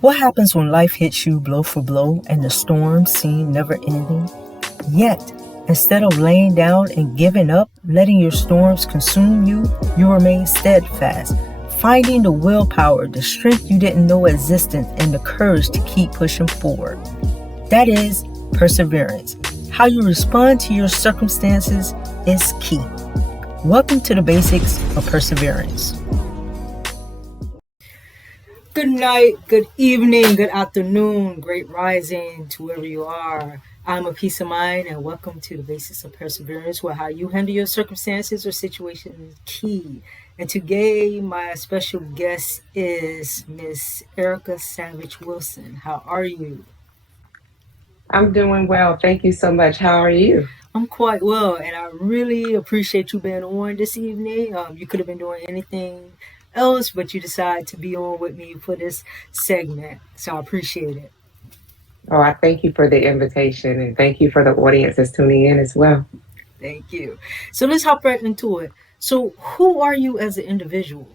What happens when life hits you blow for blow and the storms seem never ending? Yet, instead of laying down and giving up, letting your storms consume you, you remain steadfast, finding the willpower, the strength you didn't know existed, and the courage to keep pushing forward. That is perseverance. How you respond to your circumstances is key. Welcome to the basics of perseverance. Good night, good evening, good afternoon, great rising to wherever you are. I'm a peace of mind and welcome to the basics of perseverance, where how you handle your circumstances or situations is key. And today my special guest is Miss Erica Savage Wilson. How are you? I'm doing well. Thank you so much. How are you? I'm quite well, and I really appreciate you being on this evening. You could have been doing anything else, but you decided to be on with me for this segment, so I appreciate it. Oh, I thank you for the invitation and thank you for the audience that's tuning in as well. Thank you. So let's hop right into it. So, who are you as an individual?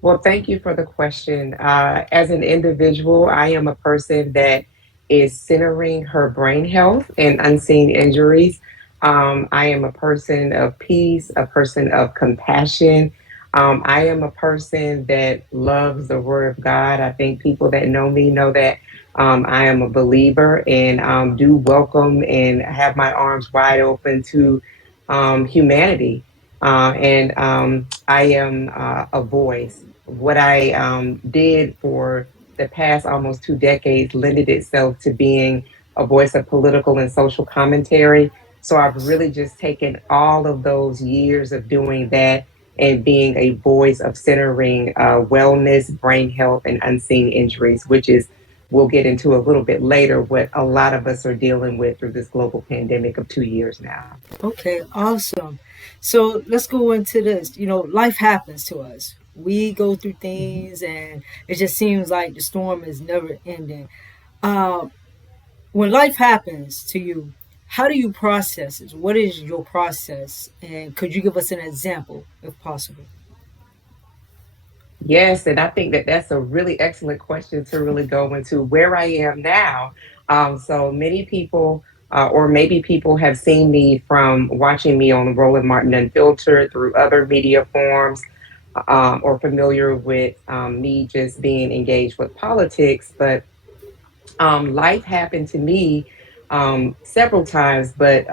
Well, thank you for the question. As an individual, I am a person that is centering her brain health and unseen injuries. I am a person of peace, a person of compassion. I am a person that loves the Word of God. I think people that know me know that I am a believer and do welcome and have my arms wide open to humanity. I am a voice. What I did for the past almost 2 decades lended itself to being a voice of political and social commentary. So I've really just taken all of those years of doing that and being a voice of centering wellness, brain health, and unseen injuries, which is, we'll get into a little bit later, what a lot of us are dealing with through this global pandemic of 2 years now. Okay, awesome. So let's go into this. Life happens to us. We go through things, and it just seems like the storm is never ending. Uh, when life happens to you, how do you process it? What is your process? And could you give us an example, if possible? Yes, and I think that that's a really excellent question to really go into where I am now. So many people, or maybe people have seen me from watching me on Roland Martin Unfiltered through other media forms, or familiar with me just being engaged with politics. But life happened to me several times, but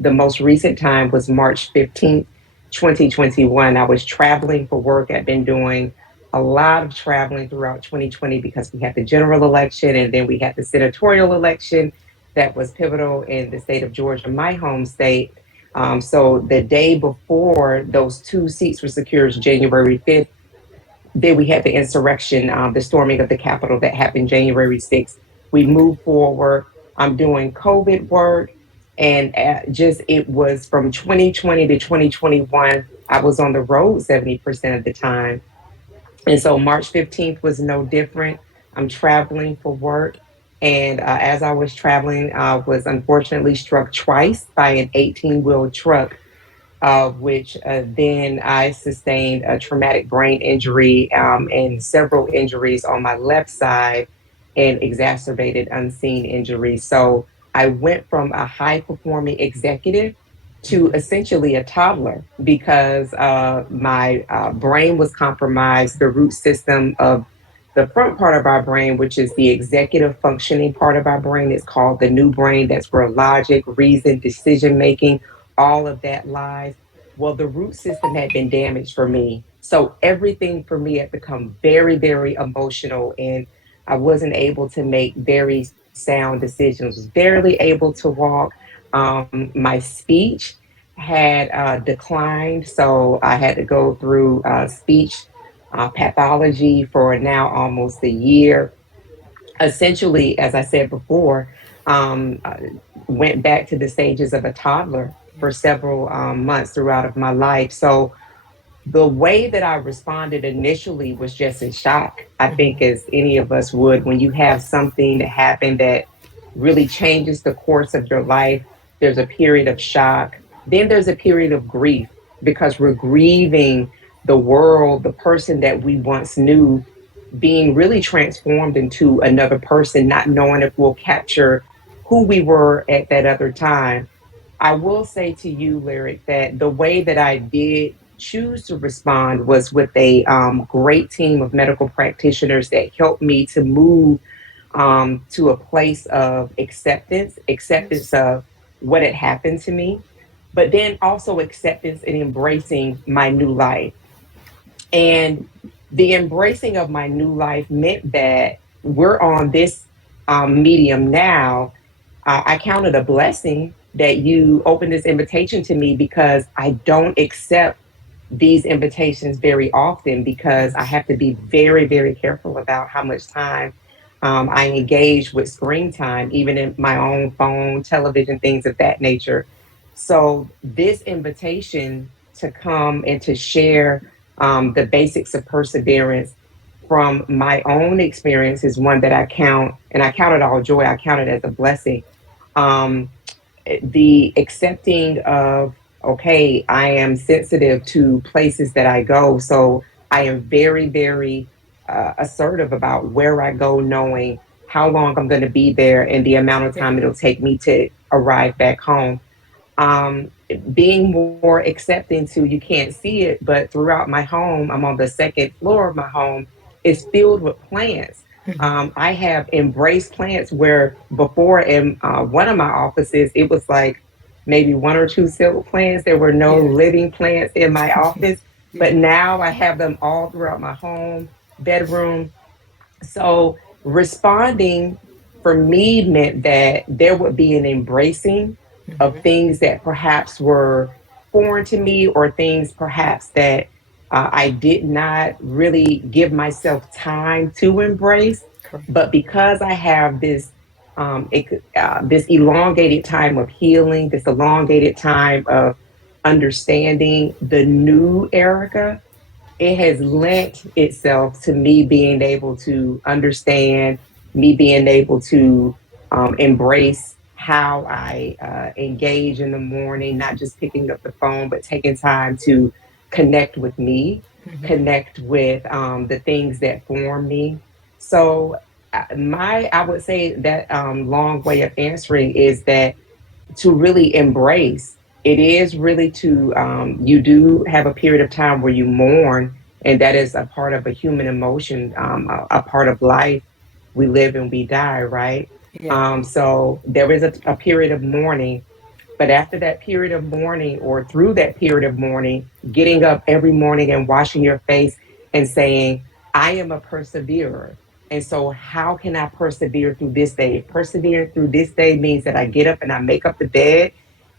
the most recent time was March 15th, 2021. I was traveling for work. I've been doing a lot of traveling throughout 2020 because we had the general election and then we had the senatorial election that was pivotal in the state of Georgia, my home state. So the day before those two seats were secured, January 5th, then we had the insurrection, the storming of the Capitol that happened January 6th. We moved forward. I'm doing COVID work. And just it was from 2020 to 2021, I was on the road 70% of the time. And so March 15th was no different. I'm traveling for work. And as I was traveling, I was unfortunately struck twice by an 18-wheel truck, which then I sustained a traumatic brain injury and several injuries on my left side and exacerbated unseen injuries. So I went from a high performing executive to essentially a toddler because my brain was compromised. The root system of the front part of our brain, which is the executive functioning part of our brain, is called the new brain. That's where logic, reason, decision making, all of that lies. Well, the root system had been damaged for me. So everything for me had become very, very emotional, and I wasn't able to make very sound decisions, was barely able to walk. My speech had declined, so I had to go through speech pathology for now almost a year. Essentially, as I said before, went back to the stages of a toddler for several months throughout of my life. So the way that I responded initially was just in shock. I think as any of us would when you have something that happened that really changes the course of your life. There's a period of shock. Then there's a period of grief because we're grieving the world, the person that we once knew being really transformed into another person, not knowing if we'll capture who we were at that other time. I will say to you, Lyric, that the way that I did choose to respond was with a great team of medical practitioners that helped me to move to a place of acceptance, acceptance Yes. of what had happened to me, but then also acceptance and embracing my new life. And the embracing of my new life meant that we're on this medium now. I count it a blessing that you opened this invitation to me because I don't accept these invitations very often because I Yes. have to be very, very careful about how much time I engage with screen time, even in my own phone, television, things of that nature. So, this invitation to come and to share the basics of perseverance from my own experience is one that I count, and I count it all joy. I count it as a blessing. Um, the accepting of, okay, I am sensitive to places that I go. So I am very, very assertive about where I go, knowing how long I'm going to be there and the amount of Yeah. time it'll take me to arrive back home. um, Being more accepting to, you can't see it, but throughout my home, I'm on the second floor of my home, is filled with plants. Hmm. I have embraced plants where before in one of my offices, it was like maybe one or two silk plants. There were no Yeah. living plants in my office, Yeah. but now I have them all throughout my home, bedroom. So responding for me meant that there would be an embracing of Hmm. things that perhaps were foreign to me or things perhaps that I did not really give myself time to embrace. Correct. But because I have this elongated time of healing, this elongated time of understanding the new Erica, it has lent itself to me being able to understand, me being able to embrace how I engage in the morning, not just picking up the phone, but taking time to connect with me, Hmm. connect with the things that form me. So, I would say that long way of answering is that to really embrace. It is really to, you do have a period of time where you mourn, and that is a part of a human emotion, a part of life. We live and we die, right? Yeah. So there is a period of mourning, but after that period of mourning or through that period of mourning, getting up every morning and washing your face and saying, I am a perseverer. And so, how can I persevere through this day? Persevering through this day means that I get up and I make up the bed.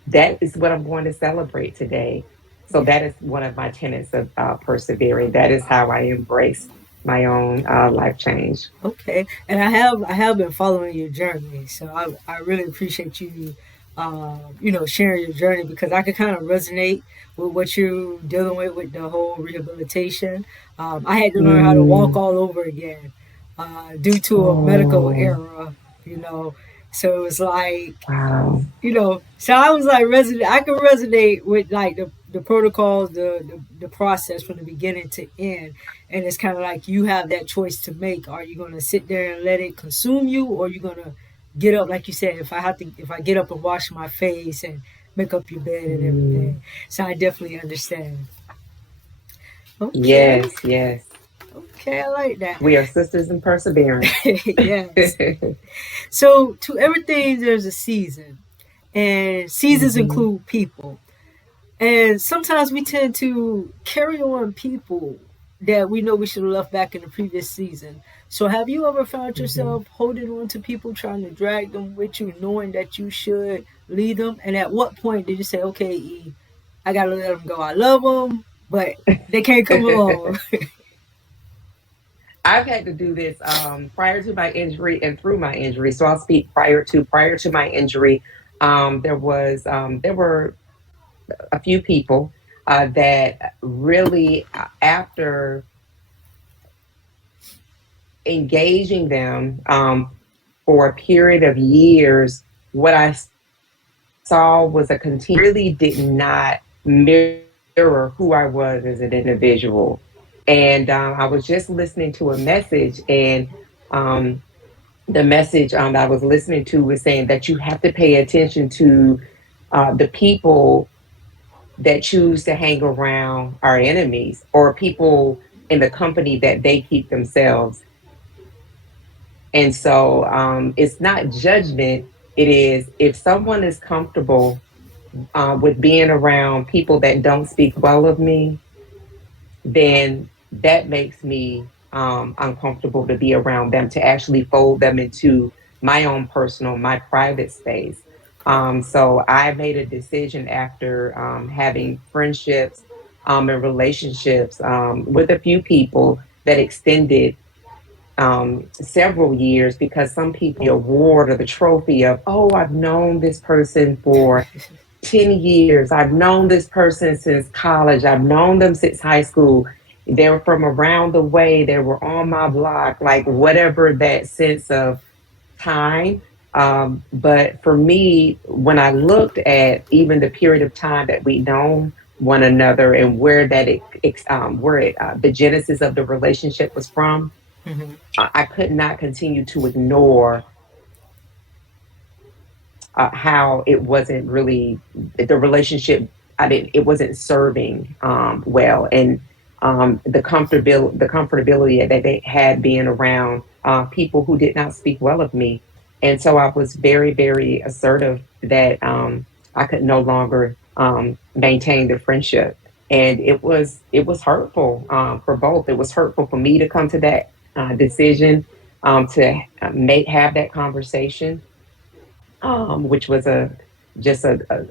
That is what I'm going to celebrate today. So, Yeah. that is one of my tenets of persevering. That is how I embrace my own life change. Okay, and I have been following your journey, so I really appreciate you, sharing your journey because I could kind of resonate with what you're dealing with the whole rehabilitation. I had to learn how to walk Mm, all over again, due to a medical oh, error, you know. So it was like, wow. so I was like resonate. I can resonate with like the protocols, the process from the beginning to end, and it's kind of like you have that choice to make. Are you going to sit there and let it consume you, or are you going to get up, like you said? If I get up and wash my face and make up your bed and Mm, everything. So I definitely understand. Okay, yes, yes. okay, I like that. We are sisters in perseverance. Yes. So to everything, there's a season, and seasons Hmm. include people. And sometimes we tend to carry on people that we know we should have left back in the previous season. So have you ever found Hmm. yourself holding on to people, trying to drag them with you, knowing that you should lead them? And at what point did you say, okay, E, I gotta let them go. I love them, but they can't come along. I've had to do this prior to my injury and through my injury. So I'll speak prior to my injury. There were a few people that really, after engaging them for a period of years, what I saw was a continued really did not mirror who I was as an individual. And I was just listening to a message, and um, the message that I was listening to was saying that you have to pay attention to the people that choose to hang around our enemies, or people in the company that they keep themselves. And so it's not judgment. It is, if someone is comfortable with being around people that don't speak well of me, then that makes me uncomfortable to be around them, to actually fold them into my own personal, my private space. So I made a decision after having friendships and relationships with a few people that extended several years, because some people award or the trophy of, oh, I've known this person for 10 years. I've known this person since college. I've known them since high school. They were from around the way. They were on my block, like whatever that sense of time. But for me, when I looked at even the period of time that we known one another, and where the genesis of the relationship was from, Hmm. I could not continue to ignore how it wasn't really the relationship. I didn't. It wasn't serving well, and the comfortability that they had being around people who did not speak well of me. And so I was very, very assertive that I could no longer maintain the friendship, and it was hurtful for both. It was hurtful for me to come to that decision, to make have that conversation, which was a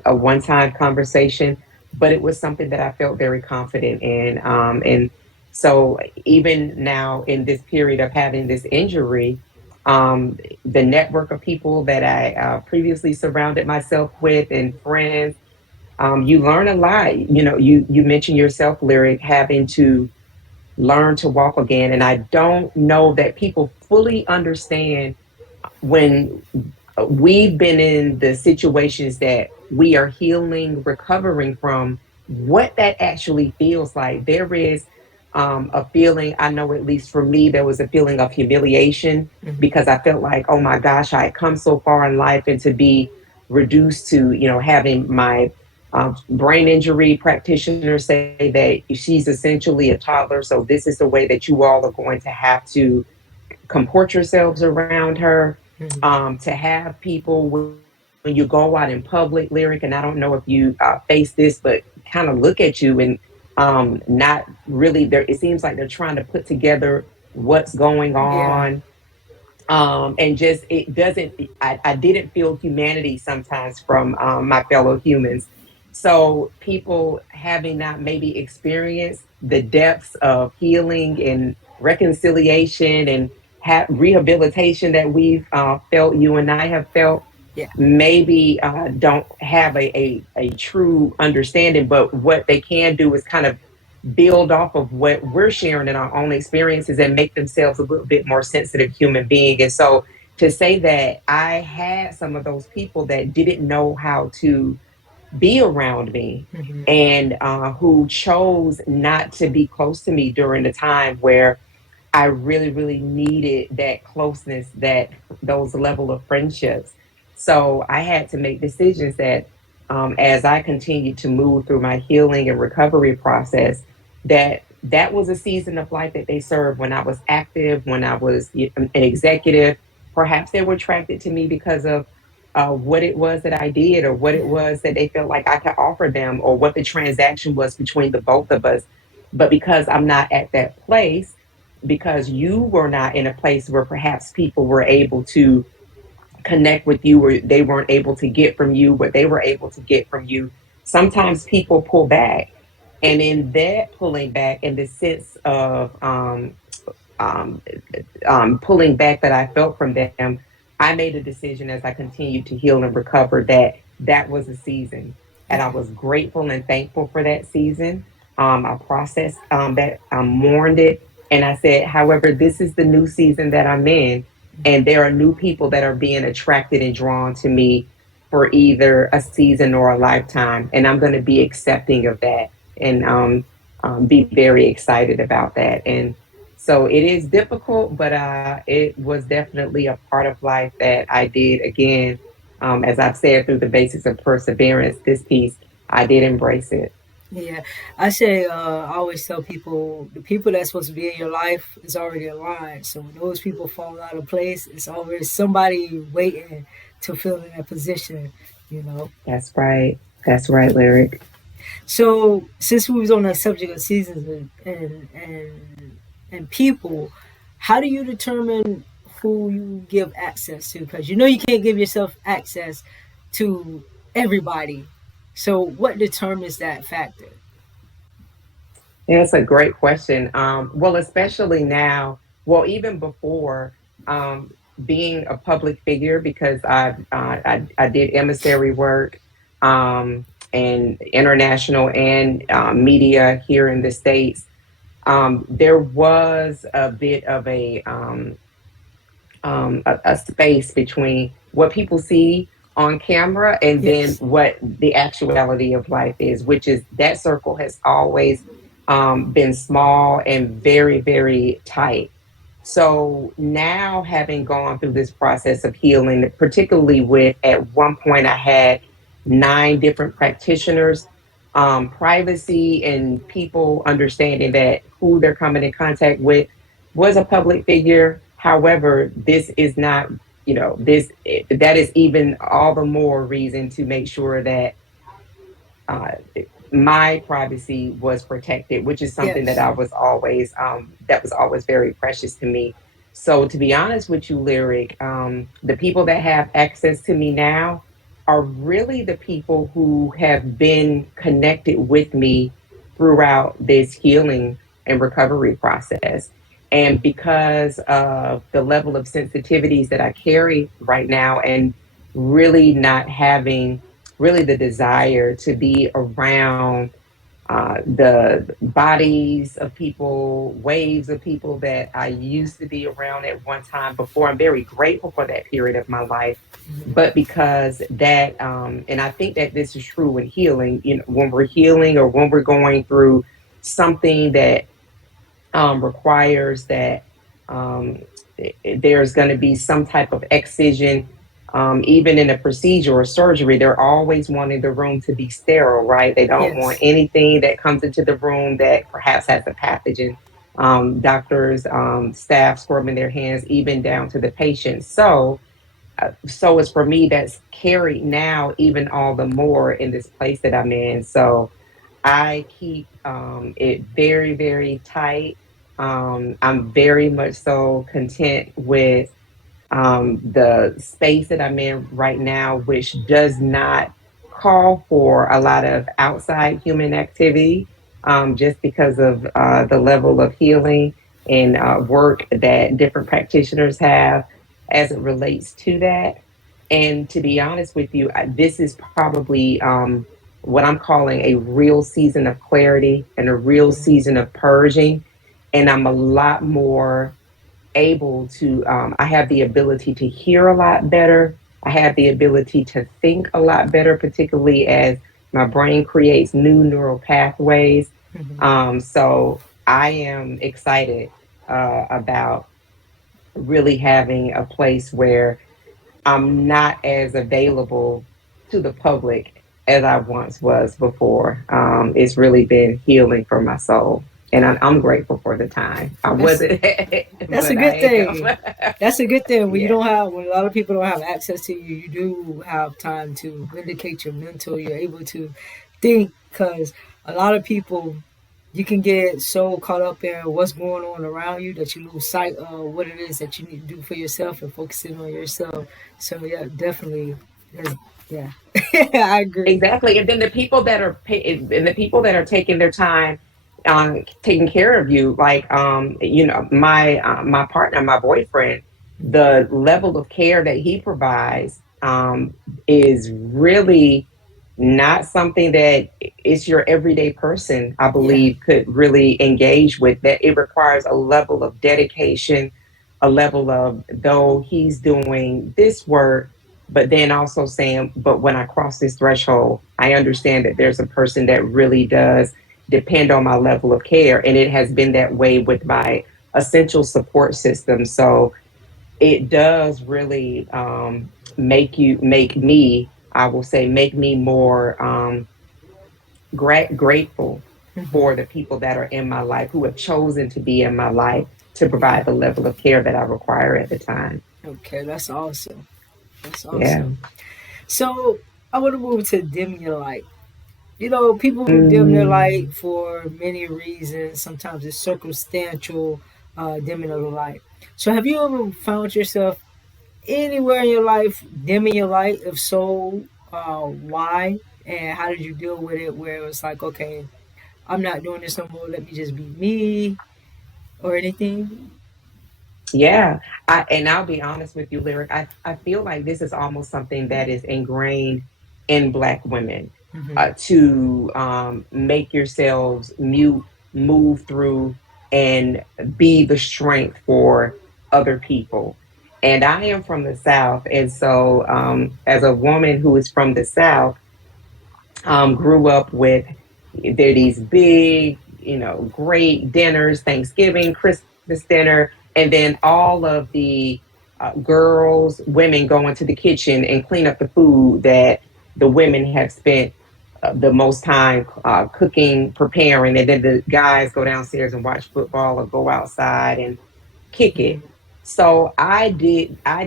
one time conversation, but it was something that I felt very confident in. And so even now in this period of having this injury, the network of people that I previously surrounded myself with and friends, you learn a lot. You mentioned yourself, Lyric, having to learn to walk again, and I don't know that people fully understand when we've been in the situations that we are healing, recovering from, what that actually feels like. There is a feeling, I know at least for me, there was a feeling of humiliation, Hmm. because I felt like, oh my gosh, I had come so far in life, and to be reduced to, having my brain injury practitioner say that she's essentially a toddler. So this is the way that you all are going to have to comport yourselves around her. Hmm. To have people, when you go out in public, Lyric, and I don't know if you face this, but kind of look at you and not really there. It seems like they're trying to put together what's going Yeah. on, and just it doesn't. I didn't feel humanity sometimes from my fellow humans. So people having not maybe experienced the depths of healing and reconciliation and rehabilitation that we've felt, you and I have felt, Yeah. maybe don't have a true understanding. But what they can do is kind of build off of what we're sharing in our own experiences, and make themselves a little bit more sensitive human being. And so to say that I had some of those people that didn't know how to be around me, Hmm. and who chose not to be close to me during the time where I really, really needed that closeness, that those level of friendships. So I had to make decisions that, as I continued to move through my healing and recovery process, that was a season of life that they served when I was active, when I was an executive. Perhaps they were attracted to me because of what it was that I did, or what it was that they felt like I could offer them, or what the transaction was between the both of us. But because I'm not at that place, because you were not in a place where perhaps people were able to connect with you, or they weren't able to get from you what they were able to get from you, sometimes people pull back. And in that pulling back, in the sense of um, pulling back that I felt from them, I made a decision as I continued to heal and recover that that was a season. And I Yeah. was grateful and thankful for that season. I processed that, I mourned it. And I said, however, this is the new season that I'm in. And there are new people that are being attracted and drawn to me for either a season or a lifetime. And I'm going to be accepting of that. And be very excited about that. And so it is difficult, but it was definitely a part of life that I did. Again, as I've said, through the basics of perseverance, this piece, I did embrace it. Yeah, I say I always tell people the people that's supposed to be in your life is already aligned. So when those people fall out of place, it's always somebody waiting to fill in that position. You know. That's right. That's right, Lyric. So since we was on the subject of seasons and people, how do you determine who you give access to? Because you know you can't give yourself access to everybody. So what determines that factor? Yeah, that's a great question. Well, especially now, well, even before being a public figure, because I did emissary work and international and media here in the States. There was a bit of a space between what people see on camera and then Yes. what the actuality of life is, which is that circle has always been small and very, very tight. So now, having gone through this process of healing, particularly with at one point I had 9 different practitioners, privacy and people understanding that who they're coming in contact with was a public figure. However, this is not, this that is even all the more reason to make sure that uh, my privacy was protected, which is something that Yes. I was always that was always very precious to me. So to be honest with you, Lyric, the people that have access to me now are really the people who have been connected with me throughout this healing and recovery process. And because of the level of sensitivities that I carry right now, and really not having really the desire to be around the bodies of people, waves of people that I used to be around at one time before. I'm very grateful for that period of my life. But because that, and I think that this is true in healing, when we're healing or when we're going through something that requires that um, there's going to be some type of excision. Even in a procedure or surgery, they're always wanting the room to be sterile, right? They don't want Yes. anything that comes into the room that perhaps has a pathogen. Doctors, staff scrubbing their hands, even down to the patient. So it's for me that's carried now, even all the more in this place that I'm in. So I keep it very, very tight. I'm very much so content with the space that I'm in right now, which does not call for a lot of outside human activity, just because of the level of healing and work that different practitioners have as it relates to that. And to be honest with you, this is probably what I'm calling a real season of clarity and a real season of purging. And I'm a lot more able to, I have the ability to hear a lot better. I have the ability to think a lot better, particularly as my brain creates new neural pathways. Mhm. So I am excited about really having a place where I'm not as available to the public as I once was before. It's really been healing for my soul. And I'm grateful for the time. I That's wasn't, that's a but I good thing. am. That's a good thing when you Yeah, don't have when a lot of people don't have access to you. You do have time to vindicate your mental. You're able to think because a lot of people you can get so caught up in what's going on around you that you lose sight of what it is that you need to do for yourself and focusing on yourself. So yeah, definitely, that's, yeah, I agree. exactly. And then the people that are taking their time taking care of you, like my partner, my boyfriend, the level of care that he provides is really not something that is your everyday person, I Yeah. believe, could really engage with. That it requires a level of dedication, a level of, though he's doing this work, but then also saying, but when I cross this threshold, I understand that there's a person that really does depend on my level of care. And it has been that way with my essential support system. So it does really make me, I will say, make me more grateful for the people that are in my life who have chosen to be in my life to Yeah. provide the level of care that I require at the time. Okay, that's awesome. That's Yeah. awesome. So I want to move to dim your light. You know, people dim their Mm, light for many reasons. Sometimes it's circumstantial dimming of the light. So have you ever found yourself anywhere in your life dimming your light? If so, why? And how did you deal with it? Where it was like, okay, I'm not doing this no more. Let me just be me, or anything. yeah. And I'll be honest with you, Lyric. I feel like this is almost something that is ingrained in Black women, Hmm. to make yourselves mute, move through, and be the strength for other people. And I am from the South. And so, as a woman who is from the South, grew up with, there are these big, great dinners, Thanksgiving, Christmas dinner, and then all of the girls, women go into the kitchen and clean up the food that the women have spent the most time cooking, preparing, and then the guys go downstairs and watch football or go outside and kick Hmm. it. So I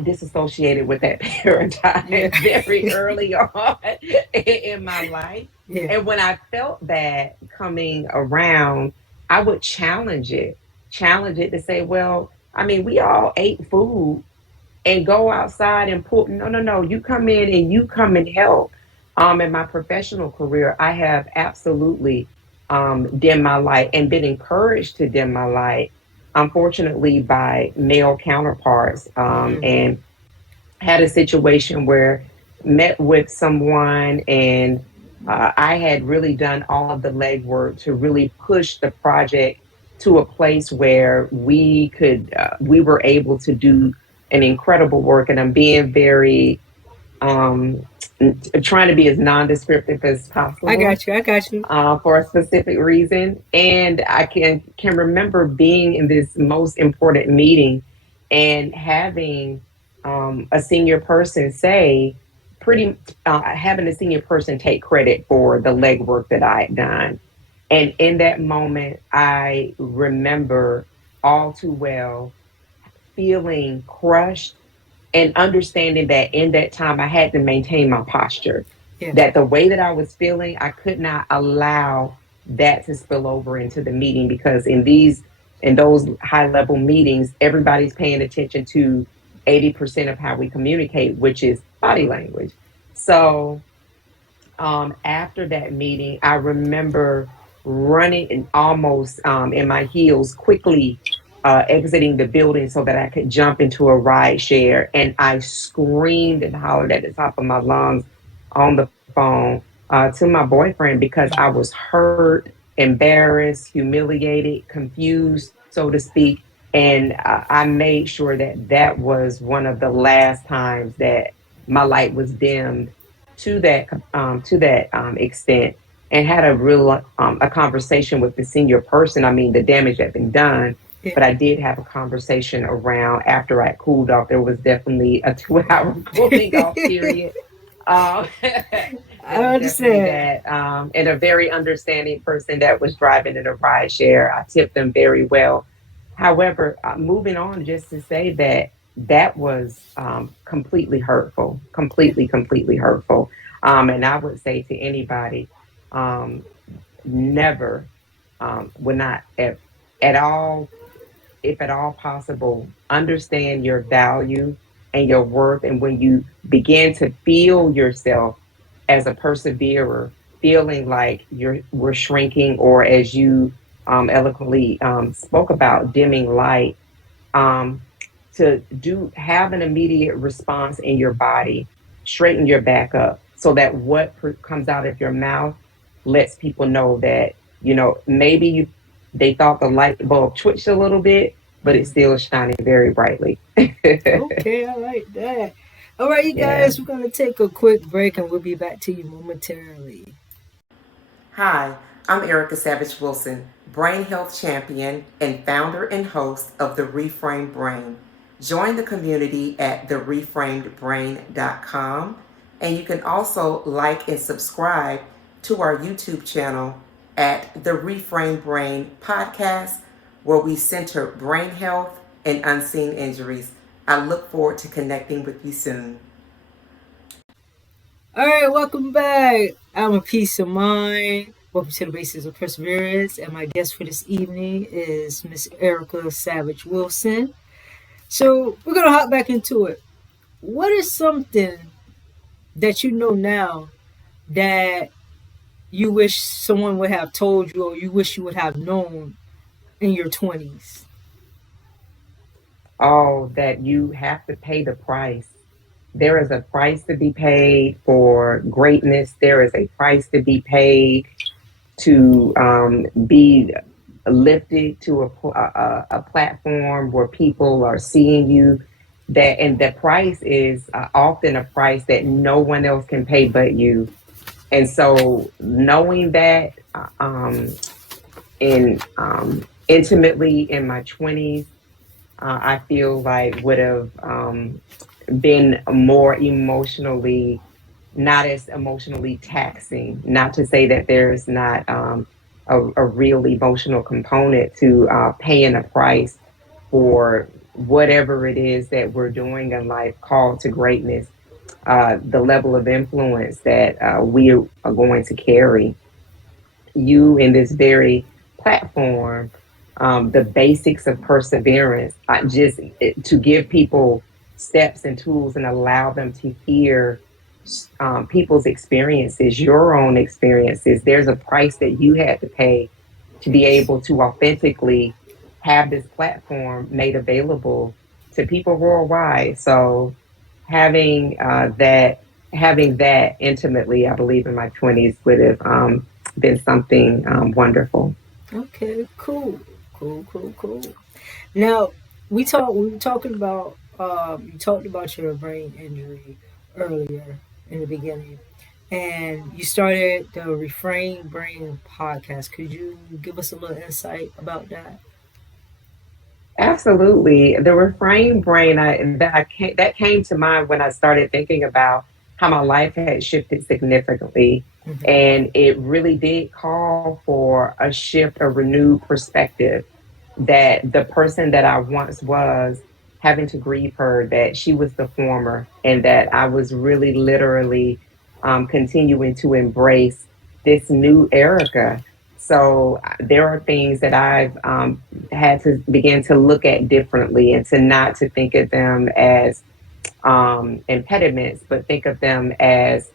disassociated with that Yeah. paradigm very early on in my life. Yeah. And when I felt that coming around, I would challenge it to say, well, I mean, we all ate food and go outside and pull. No, no, no. You come in and you come and help. In my professional career, I have absolutely dimmed my light and been encouraged to dim my light, unfortunately, by male counterparts. Hmm. And had a situation where met with someone and I had really done all of the legwork to really push the project to a place where we were able to do an incredible work. And I'm being very um, trying to be as non-descriptive as I possible got you. I got you. for a specific reason. And I can remember being in this most important meeting and having a senior person say, pretty having a senior person take credit for the legwork that I had done. And in that moment, I remember all too well feeling crushed and understanding that in that time I had to maintain my posture. Yeah. That the way that I was feeling, I could not allow that to spill over into the meeting, because in those high level meetings, everybody's paying attention to 80% of how we communicate, which is body language. So after that meeting, I remember running and almost in my heels, quickly exiting the building so that I could jump into a ride share. And I screamed and hollered at the top of my lungs on the phone to my boyfriend, because I was hurt, embarrassed, humiliated, confused, so to speak. And I made sure that that was one of the last times that my light was dimmed to that extent, and had a real a conversation with the senior person. I mean, the damage had been done, Yeah. but I did have a conversation around after I cooled off. There was definitely a 2 hour cooling off period. There I was definitely understand. that, and a very understanding person that was driving in a ride share. I tipped them very well. However, moving on, just to say that that was completely hurtful, Yeah. completely hurtful. And I would say to anybody, um, never, would not at all, if at all possible, understand your value and your worth. And when you begin to feel yourself as a perseverer, feeling like we're shrinking, or as you eloquently spoke about, dimming light, um, to do have an immediate response in your body, straighten your back up, so that what comes out of your mouth lets people know that, maybe they thought the light bulb twitched a little bit, but it's Mhm. still shining very brightly. Okay, I like that. All right, you Yeah. guys, we're going to take a quick break and we'll be back to you momentarily. Hi, I'm Erica Savage Wilson, brain health champion and founder and host of the Reframed Brain. Join the community at thereframedbrain.com, and you can also like and subscribe to our YouTube channel at the Reframed Brain Podcast, where we center brain health and unseen injuries. I look forward to connecting with you soon. All right, welcome back. I'm a peace of mind. Welcome to the Basis of Perseverance. And my guest for this evening is Miss Erica Savage Wilson. So we're going to hop back into it. What is something that you know now that you wish someone would have told you or you wish you would have known in your 20s? Oh, that you have to pay the price. There is a price to be paid for greatness. There is a price to be paid to be lifted to a platform where people are seeing you. That and the price is often a price that no one else can pay but you. And so knowing that in intimately in my 20s, I feel like would have been more emotionally, not as emotionally taxing. Not to say that there's not a real emotional component to paying a price for whatever it is that we're doing in life called to greatness, the level of influence that we are going to carry. You in this very platform, the basics of perseverance, to give people steps and tools and allow them to hear people's experiences, your own experiences. There's a price that you had to pay to be able to authentically have this platform made available to people worldwide. So having having that intimately, I believe in my 20s would have been something wonderful. Okay, cool. Cool. Now, we were talking about, you talked about your brain injury earlier in the beginning, and you started the Reframed Brain podcast. Could you give us a little insight about that? Absolutely. The refrain brain that came to mind when I started thinking about how my life had shifted significantly. Hmm. And it really did call for a shift, a renewed perspective that the person that I once was, having to grieve her, that she was the former, and that I was really literally continuing to embrace this new Erica. So there are things that I've had to begin to look at differently, and to not to think of them as impediments, but think of them as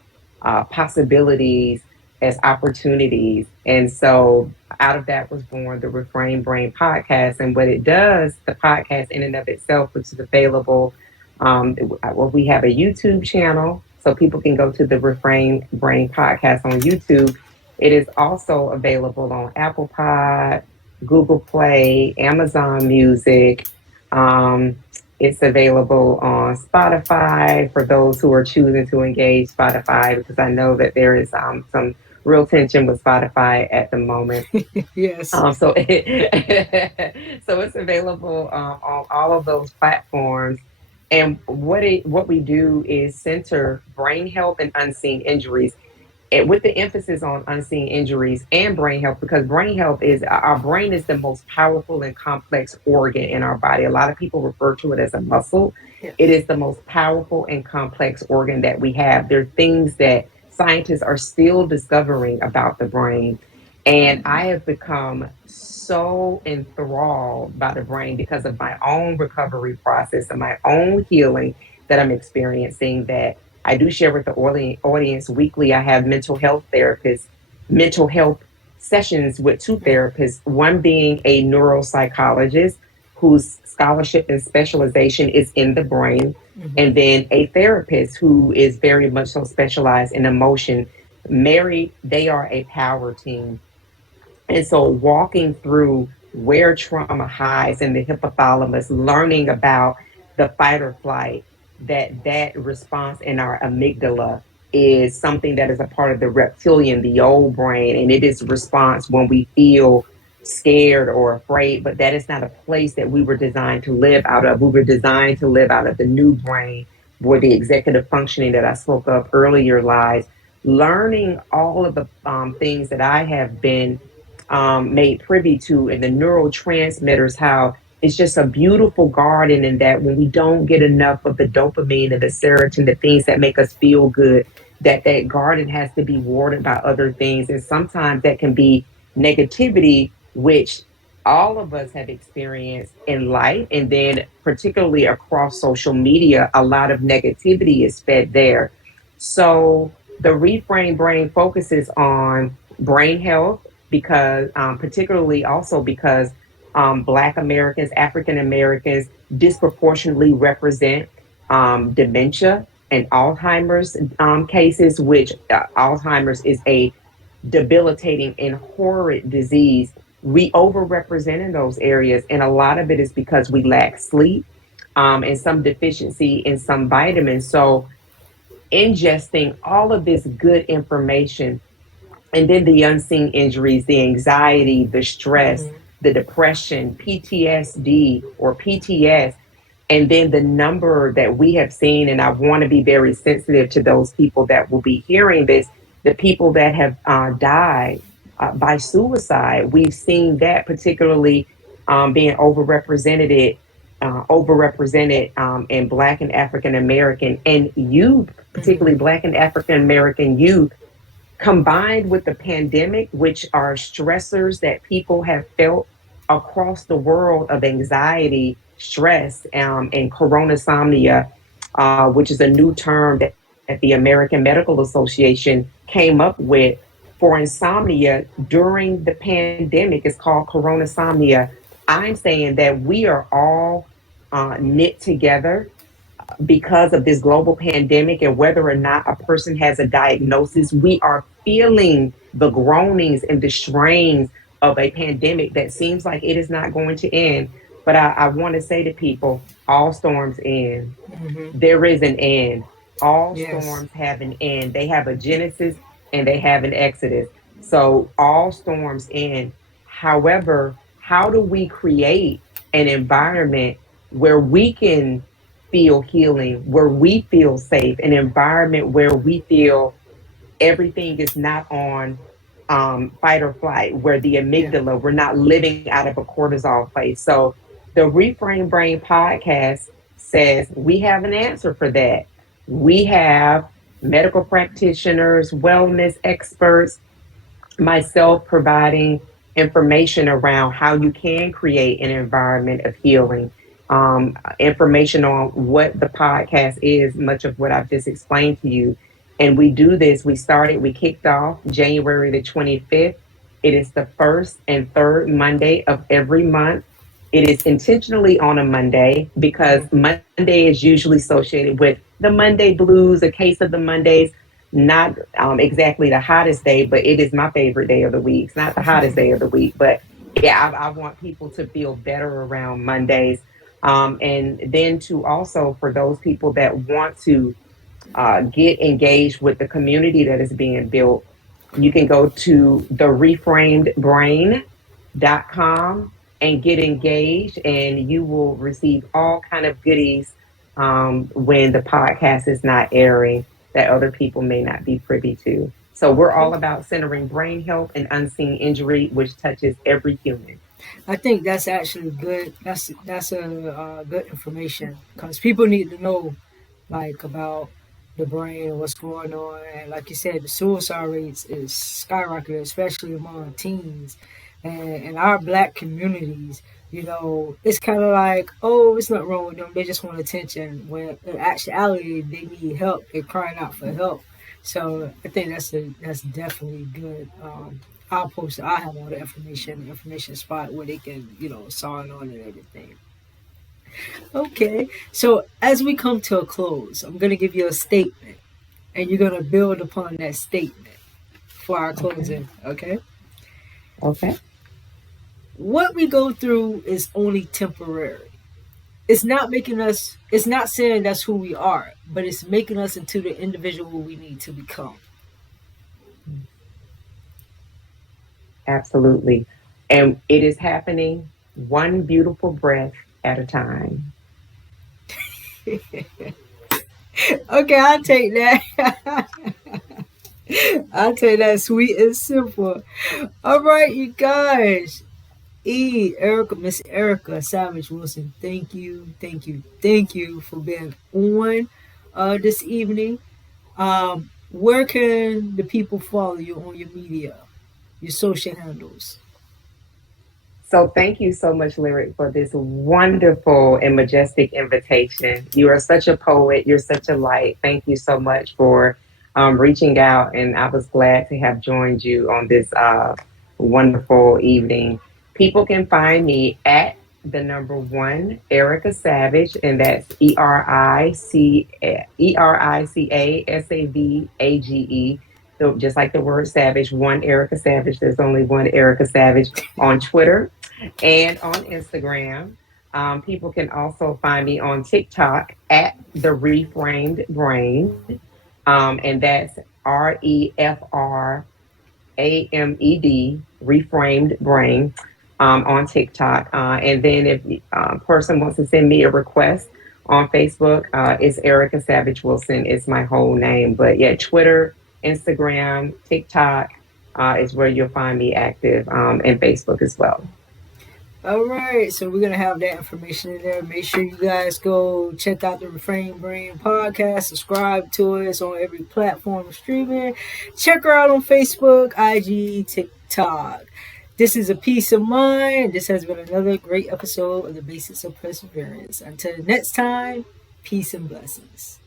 possibilities, as opportunities. And so out of that was born the Reframed Brain podcast. And what it does, the podcast in and of itself, which is available, well, we have a YouTube channel, so people can go to the Reframed Brain podcast on YouTube. It is also available on Apple Pod, Google Play, Amazon Music. Um, it's available on Spotify for those who are choosing to engage Spotify, because I know that there is some real tension with Spotify at the moment. Yes. So so it's available on all of those platforms. And what we do is center brain health and unseen injuries, and with the emphasis on unseen injuries and brain health, because brain health is, our brain is the most powerful and complex organ in our body. A lot of people refer to it as a muscle. It Yes. is the most powerful and complex organ that we have. There are things that scientists are still discovering about the brain. And I have become so enthralled by the brain because of my own recovery process and my own healing that I'm experiencing, that I do share with the audience weekly. I have mental health sessions with two therapists, one being a neuropsychologist whose scholarship and specialization is in the brain, Hmm. and then a therapist who is very much so specialized in emotion. Married, they are a power team. And so walking through where trauma hides in the hypothalamus, learning about the fight or flight, that response in our amygdala is something that is a part of the reptilian, the old brain, and it is a response when we feel scared or afraid, but that is not a place that we were designed to live out of. We were designed to live out of the new brain where the executive functioning that I spoke of earlier lies. Learning all of the things that I have been made privy to and the neurotransmitters, how it's just a beautiful garden, and that when we don't get enough of the dopamine and the serotonin, the things that make us feel good, that garden has to be watered by other things. And sometimes that can be negativity, which all of us have experienced in life. And then, particularly across social media, a lot of negativity is fed there. So, the Reframe Brain focuses on brain health because, particularly also because Black Americans, African Americans disproportionately represent dementia and Alzheimer's cases, which Alzheimer's is a debilitating and horrid disease. We overrepresent in those areas, and a lot of it is because we lack sleep and some deficiency in some vitamins. So, ingesting all of this good information and then the unseen injuries, the anxiety, the stress, Mm-hmm. the depression, PTSD or PTS, and then the number that we have seen. And I want to be very sensitive to those people that will be hearing this, the people that have died by suicide. We've seen that particularly being overrepresented in Black and African American and youth, Mm-hmm. particularly Black and African American youth, combined with the pandemic, which are stressors that people have felt across the world of anxiety, stress, and coronasomnia, which is a new term that the American Medical Association came up with for insomnia during the pandemic. It's called coronasomnia. I'm saying that we are all knit together because of this global pandemic, and whether or not a person has a diagnosis, we are feeling the groanings and the strains of a pandemic that seems like it is not going to end. But I want to say to people, all storms end. Mm-hmm. There is an end. All Yes. storms have an end. They have a genesis and they have an exodus. So all storms end. However, how do we create an environment where we can feel healing, where we feel safe, an environment where we feel everything is not on fight or flight, where the Yeah. amygdala, we're not living out of a cortisol place. So the Reframe Brain podcast says we have an answer for that. We have medical practitioners, wellness experts, myself providing information around how you can create an environment of healing, information on what the podcast is, much of what I've just explained to you. And we do this, we kicked off January the 25th. It is the first and third Monday of every month. It is intentionally on a Monday because Mm-hmm. Monday is usually associated with the Monday blues, a case of the Mondays, not exactly the hottest day, but it is my favorite day of the week. It's not the hottest day of the week, but yeah, I want people to feel better around Mondays. And then to also for those people that want to get engaged with the community that is being built, you can go to the reframedbrain.com and get engaged, and you will receive all kind of goodies when the podcast is not airing that other people may not be privy to. So we're all Okay. about centering brain health and unseen injury, which touches every human. I think that's actually good. That's a good information because people need to know like about the brain, what's going on, and like you said, the suicide rates is skyrocketing, especially among teens, and in our black communities. You know, it's kind of like, oh, it's not wrong with them. They just want attention. When in actuality, they need help. They're crying out for help. So I think that's definitely good. I'll post. I have all the information spot where they can, sign on and everything. Okay. So as we come to a close, I'm gonna give you a statement, and you're gonna build upon that statement for our Okay. closing. Okay. Okay. What we go through is only temporary. it's not making us, it's not saying that's who we are, but it's making us into the individual we need to become. Absolutely. And it is happening one beautiful breath at a time. Okay, I'll take that. I'll take that, sweet and simple. All right, you guys. Erica, Miss Erica Savage Wilson, thank you for being on this evening. Where can the people follow you on your media, your social handles? So thank you so much, Lyric, for this wonderful and majestic invitation. You are such a poet. You're such a light. Thank you so much for reaching out, and I was glad to have joined you on this wonderful evening. People can find me at the number one Erica Savage, and that's ERICASAVAGE. So just like the word savage, one Erica Savage. There's only one Erica Savage on Twitter and on Instagram. People can also find me on TikTok at the Reframed Brain, and that's REFRAMED, Reframed Brain, on TikTok. And then if a person wants to send me a request on Facebook, it's Erica Savage Wilson. It's my whole name. But yeah, Twitter, Instagram, TikTok is where you'll find me active, and Facebook as well. All right, so we're gonna have that information in there. Make sure you guys go check out the Reframed Brain podcast. Subscribe to us on every platform of streaming. Check her out on Facebook, IG, TikTok. This is a peace of mind. This has been another great episode of the Basics of Perseverance. Until next time, peace and blessings.